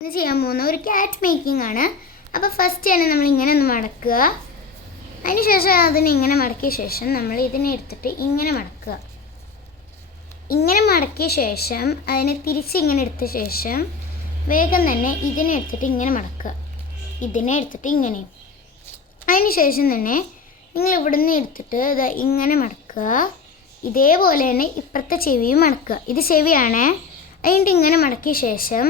ഇന്ന് ചെയ്യാൻ പോകുന്ന ഒരു ക്യാറ്റ് മേക്കിംഗ് ആണ്. അപ്പോൾ ഫസ്റ്റ് തന്നെ നമ്മൾ ഇങ്ങനെ ഒന്ന് മടക്കുക. അതിനുശേഷം അതിനെ ഇങ്ങനെ മടക്കിയ ശേഷം നമ്മൾ ഇതിനെ എടുത്തിട്ട് ഇങ്ങനെ മടക്കുക. ഇങ്ങനെ മടക്കിയ ശേഷം അതിനെ തിരിച്ച് ഇങ്ങനെ എടുത്ത ശേഷം വേഗം തന്നെ ഇതിനെ എടുത്തിട്ട് ഇങ്ങനെ മടക്കുക. ഇതിനെ എടുത്തിട്ട് ഇങ്ങനെ. അതിനുശേഷം തന്നെ നിങ്ങൾ ഇവിടുന്ന് എടുത്തിട്ട് ഇത് ഇങ്ങനെ മടക്കുക. ഇതേപോലെ തന്നെ ഇപ്പുറത്തെ ചെവിയും മടക്കുക. ഇത് ചെവിയാണ്. അതിൻ്റെ ഇങ്ങനെ മടക്കിയ ശേഷം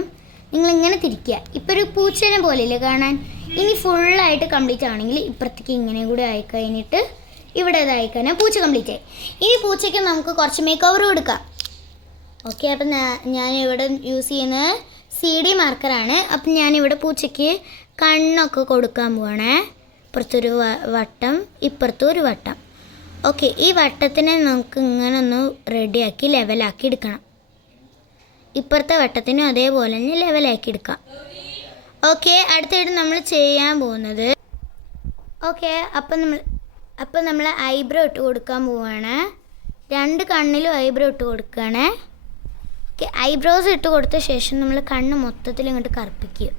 നിങ്ങളിങ്ങനെ തിരിക്കുക. ഇപ്പോൾ ഒരു പൂച്ചേനെ പോലെയില്ലേ കാണാൻ. ഇനി ഫുള്ളായിട്ട് കംപ്ലീറ്റ് ആണെങ്കിൽ ഇപ്പുറത്തേക്ക് ഇങ്ങനെ കൂടെ ആയി കഴിഞ്ഞിട്ട് ഇവിടെ ഇതായി കഴിഞ്ഞാൽ പൂച്ച കംപ്ലീറ്റ് ആയി. ഇനി പൂച്ചയ്ക്ക് നമുക്ക് കുറച്ച് മേക്ക് ഓവർ കൊടുക്കാം. ഓക്കെ, അപ്പം ഞാനിവിടെ യൂസ് ചെയ്യുന്നത് CD മാർക്കറാണ്. അപ്പം ഞാനിവിടെ പൂച്ചയ്ക്ക് കണ്ണൊക്കെ കൊടുക്കാൻ പോവാണേ. ഇപ്പുറത്തൊരു വട്ടം, ഇപ്പുറത്തും ഒരു വട്ടം. ഓക്കെ, ഈ വട്ടത്തിനെ നമുക്ക് ഇങ്ങനെ ഒന്ന് റെഡിയാക്കി ലെവലാക്കി എടുക്കണം. ഇപ്പുറത്തെ വട്ടത്തിനും അതേപോലെ തന്നെ ലെവലാക്കി എടുക്കാം. ഓക്കെ, അടുത്തായിട്ട് നമ്മൾ ചെയ്യാൻ പോകുന്നത് അപ്പം നമ്മൾ ഐബ്രോ ഇട്ട് കൊടുക്കാൻ പോവുകയാണ്. 2 കണ്ണിലും ഐബ്രോ ഇട്ട് കൊടുക്കുകയാണ്. ഓക്കെ, ഐബ്രോസ് ഇട്ട് കൊടുത്ത ശേഷം നമ്മൾ കണ്ണ് മൊത്തത്തിൽ ഇങ്ങോട്ട് കറുപ്പിക്കുക.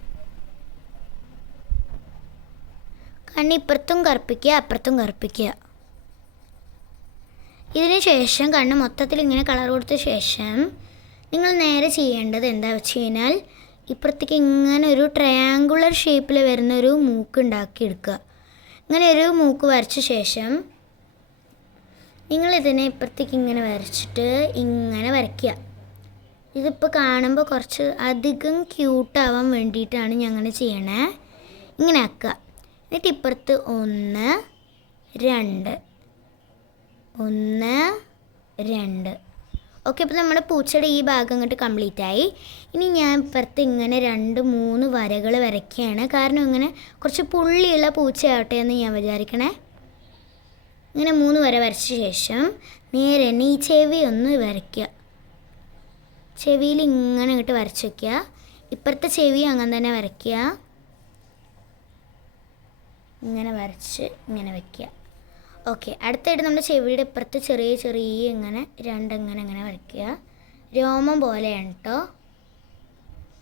കണ്ണ് ഇപ്പുറത്തും കറുപ്പിക്കുക, അപ്പുറത്തും കറുപ്പിക്കുക. ഇതിന് ശേഷം കണ്ണ് മൊത്തത്തിൽ ഇങ്ങനെ കളർ കൊടുത്ത ശേഷം നിങ്ങൾ നേരെ ചെയ്യേണ്ടത് എന്താ വെച്ച് കഴിഞ്ഞാൽ ഇപ്പുറത്തേക്ക് ഇങ്ങനെ ഒരു ട്രയാങ്കുലർ ഷേപ്പിൽ വരുന്ന ഒരു മൂക്ക് ഉണ്ടാക്കിയെടുക്കുക. ഇങ്ങനെ ഒരു മൂക്ക് വരച്ച ശേഷം നിങ്ങളിതിനെ ഇപ്പുറത്തേക്ക് ഇങ്ങനെ വരച്ചിട്ട് ഇങ്ങനെ വരയ്ക്കുക. ഇതിപ്പോൾ കാണുമ്പോൾ കുറച്ച് അധികം ക്യൂട്ടാവാൻ വേണ്ടിയിട്ടാണ് ഞാൻ അങ്ങനെ ചെയ്യണേ. ഇങ്ങനെ ആക്കുക. എന്നിട്ട് ഇപ്പുറത്ത് 1 2 1 2. ഓക്കെ, അപ്പോൾ നമ്മുടെ പൂച്ചയുടെ ഈ ഭാഗം അങ്ങോട്ട് കംപ്ലീറ്റ് ആയി. ഇനി ഞാൻ ഇപ്പുറത്ത് ഇങ്ങനെ 2 3 വരകൾ വരയ്ക്കുകയാണ്. കാരണം ഇങ്ങനെ കുറച്ച് പുള്ളിയുള്ള പൂച്ചയാവട്ടെ എന്ന് ഞാൻ വിചാരിക്കണേ. ഇങ്ങനെ 3 വര വരച്ച ശേഷം നേരെ തന്നെ ഈ ചെവി ഒന്ന് വരയ്ക്കുക. ചെവിയിൽ ഇങ്ങനെ ഇങ്ങോട്ട് വരച്ച് വയ്ക്കുക. ഇപ്പുറത്തെ ചെവി അങ്ങനെ തന്നെ വരയ്ക്കുക. ഇങ്ങനെ വരച്ച് ഇങ്ങനെ വയ്ക്കുക. ഓക്കെ, അടുത്തായിട്ട് നമ്മുടെ ചെവിയുടെ ഇപ്പുറത്ത് ചെറിയ ഇങ്ങനെ 2 ഇങ്ങനെ വരയ്ക്കുക. രോമം പോലെയാണ് കേട്ടോ.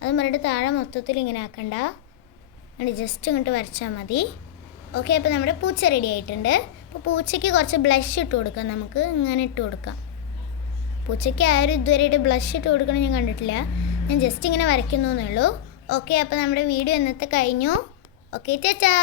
അത് പറഞ്ഞിട്ട് താഴെ മൊത്തത്തിൽ ഇങ്ങനെ ആക്കണ്ട, അങ്ങനെ ജസ്റ്റ് ഇങ്ങോട്ട് വരച്ചാൽ മതി. ഓക്കെ, അപ്പോൾ നമ്മുടെ പൂച്ച റെഡി ആയിട്ടുണ്ട്. അപ്പോൾ പൂച്ചയ്ക്ക് കുറച്ച് ബ്ലഷ് ഇട്ട് കൊടുക്കാം. നമുക്ക് ഇങ്ങനെ ഇട്ട് കൊടുക്കാം. പൂച്ചയ്ക്ക് ആരും ഇതുവരെയായിട്ട് ബ്ലഷ് ഇട്ട് കൊടുക്കണം ഞാൻ കണ്ടിട്ടില്ല. ഞാൻ ജസ്റ്റ് ഇങ്ങനെ വരയ്ക്കുന്നു എന്നേ ഉള്ളൂ. ഓക്കെ, അപ്പോൾ നമ്മുടെ വീഡിയോ ഇന്നത്തെ കഴിഞ്ഞു. ഓക്കെ, ചാച്ചാ.